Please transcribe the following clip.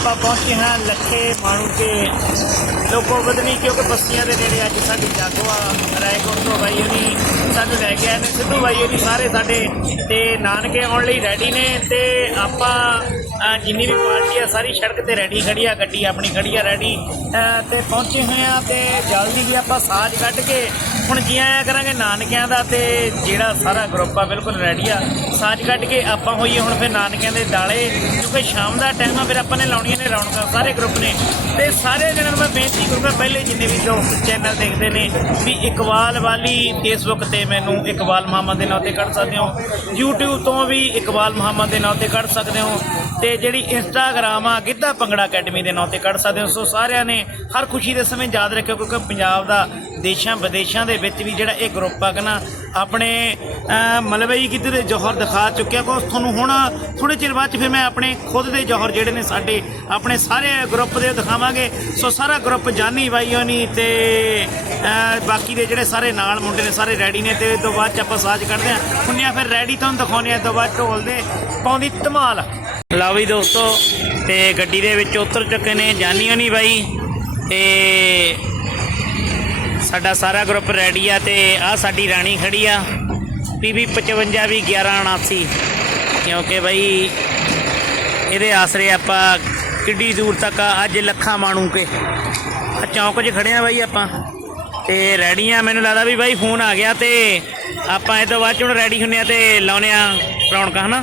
ਆਪਾਂ ਪਹੁੰਚੇ ਹਾਂ ਲੱਖੇ ਮਾਣੂ ਕੇ ਲੋਕੋ ਬਦਨੀ ਕਿਉਂਕਿ ਬਸਤੀਆਂ ਦੇ ਨੇੜੇ ਅੱਜ ਸਾਡੀ ਜਾਗਵਾ ਰਾਏਕੋਟ ਤੋਂ ਬਾਈ ਹੋਣੀ ਸਾਨੂੰ ਲੈ ਕੇ ਆਏ ਨੇ, ਸਿੱਧੂ ਬਾਈ ਹੋਣੀ ਸਾਰੇ ਸਾਡੇ ਤੇ ਨਾਨਕੇ ਆਉਣ ਲਈ ਰੈਡੀ ਨੇ ਤੇ ਆਪਾਂ ਜਿੰਨੀ ਵੀ ਪਾਰਟੀ ਆ, ਸਾਰੀ ਸੜਕ ਤੇ ਰੈਡੀ ਖੜੀ ਆ, ਗੱਡੀ ਆਪਣੀ ਖੜੀ ਆ ਰੈਡੀ ਤੇ ਪਹੁੰਚੇ ਹੋਏ ਆ ਤੇ ਜਲਦੀ ਹੀ ਆਪਾਂ ਸਾਜ ਕੱਢ ਕੇ ਹੁਣ ਜੀ ਆਇਆ ਕਰਾਂਗੇ ਨਾਨਕਿਆਂ ਦਾ ਤੇ ਜਿਹੜਾ ਸਾਰਾ ਗਰੁੱਪ ਆ ਬਿਲਕੁਲ ਰੈਡੀ ਆ। ਸਾਜ ਕੱਢ ਕੇ ਆਪਾਂ ਹੋਈਏ ਹੁਣ ਫਿਰ ਨਾਨਕਿਆਂ ਦੇ ਦਾਲੇ, ਕਿਉਂਕਿ ਸ਼ਾਮ ਦਾ ਟਾਈਮ ਆ, ਫਿਰ ਆਪਾਂ ਨੇ ਲਾਉਣੀਆਂ ਨੇ ਰੌਣਕਾਂ ਸਾਰੇ ਗਰੁੱਪ ਨੇ। ਤੇ ਸਾਰੇ ਜਣਾਂ ਨੂੰ ਮੈਂ ਬੇਨਤੀ ਕਰੂੰਗਾ, ਪਹਿਲੇ ਜਿੰਨੇ ਵੀ ਦੋਸਤ ਚੈਨਲ ਦੇਖਦੇ ਨੇ, ਵੀ ਇਕਬਾਲ ਵਾਲੀ ਫੇਸਬੁੱਕ ਤੇ ਮੈਨੂੰ ਇਕਬਾਲ ਮੁਹੰਮਦ ਦੇ ਨਾਂ ਤੇ ਕੱਢ ਸਕਦੇ ਹੋ। YouTube ਤੋਂ ਵੀ ਇਕਬਾਲ ਮੁਹੰਮਦ ਦੇ ਨਾਂ ਤੇ ਕੱਢ ਸਕਦੇ ਹੋ। ਤੇ ਜਿਹੜੀ ਇੰਸਟਾਗ੍ਰਾਮ ਆ, ਗਿੱਧਾ ਭੰਗੜਾ ਅਕੈਡਮੀ ਦੇ ਨਾਂ ਤੇ ਕੱਢ ਸਕਦੇ ਹੋ। ਸੋ ਸਾਰਿਆਂ ਨੇ ਹਰ ਖੁਸ਼ੀ ਦੇ ਸਮੇਂ ਯਾਦ ਰੱਖਿਓ, ਕਿਉਂਕਿ ਪੰਜਾਬ ਦਾ ਦੇਸ਼ਾਂ ਵਿਦੇਸ਼ਾਂ ਦੇ ਵਿੱਚ ਵੀ ਜਿਹੜਾ ਇਹ ਗਰੁੱਪ ਆ ਕਿ ਨਾ ਆਪਣੇ ਅਹ, ਮਲਵਈ ਗਿੱਧੇ ਦੇ ਜੋਹਰ ਦਿਖਾ ਚੁੱਕਿਆ ਕੋ ਤੁਹਾਨੂੰ ਹੁਣ ਥੋੜੇ ਚਿਰ ਬਾਅਦ 'ਚ ਫਿਰ ਮੈਂ ਆਪਣੇ ਖੁਦ ਦੇ ਜੋਹਰ ਜਿਹੜੇ ਨੇ ਸਾਡੇ ਆਪਣੇ ਸਾਰੇ ਗਰੁੱਪ ਦੇ ਦਿਖਾਵਾਂਗੇ। ਸੋ ਸਾਰਾ ਗਰੁੱਪ ਜਾਨੀ ਬਾਈ ਹੋਣੀ ਤੇ ਬਾਕੀ ਦੇ ਜਿਹੜੇ ਸਾਰੇ ਨਾਲ ਮੁੰਡੇ ਨੇ ਸਾਰੇ ਰੈਡੀ ਨੇ ਤੇ ਇਹ ਤੋਂ ਬਾਅਦ 'ਚ ਆਪਾਂ ਸਾਜ ਕੱਢਦੇ ਹਾਂ। ਹੁੰਨਿਆ ਫਿਰ ਰੈਡੀ ਤੁਹਾਨੂੰ ਦਿਖਾਉਂਦੇ ਆ ਇਹ ਤੋਂ ਬਾਅਦ ਢੋਲ ਦੇ ਪਾਉਂਦੀ ਧਮਾਲ। ਲਓ ਵੀ ਦੋਸਤੋ ਤੇ ਗੱਡੀ ਦੇ ਵਿੱਚ ਉਤਰ ਚੁੱਕੇ ਨੇ ਜਾਨੀ ਹੋਣੀ ਬਾਈ। ਤੇ ਸਾਡਾ ਸਾਰਾ ਗਰੁੱਪ ਰੈਡੀ ਆ ਤੇ ਆ ਸਾਡੀ ਰਾਣੀ ਖੜੀ ਆ। ਪੀਬੀ 55 ਵੀ 1179 ਕਿਉਂਕਿ ਬਈ ਇਹਦੇ ਆਸਰੇ ਆਪਾਂ ਕਿੱਡੀ ਦੂਰ ਤੱਕ ਆ, ਅੱਜ ਲੱਖਾਂ ਮਾਣੂ ਕੇ। ਆ ਚੌਂਕ 'ਚ ਖੜੇ ਆ ਬਾਈ ਆਪਾਂ। ਤੇ ਰੈਡੀ ਆ, ਮੈਨੂੰ ਲੱਗਦਾ ਵੀ ਬਾਈ ਫੋਨ ਆ ਗਿਆ ਤੇ ਆਪਾਂ ਇਹ ਤੋਂ ਬਾਅਦ 'ਚ ਹੁਣ ਰੈਡੀ ਹੁੰਨੇ ਆ ਤੇ ਲਾਉਨੇ ਆ ਰੌਣਕਾਂ, ਹਨਾ?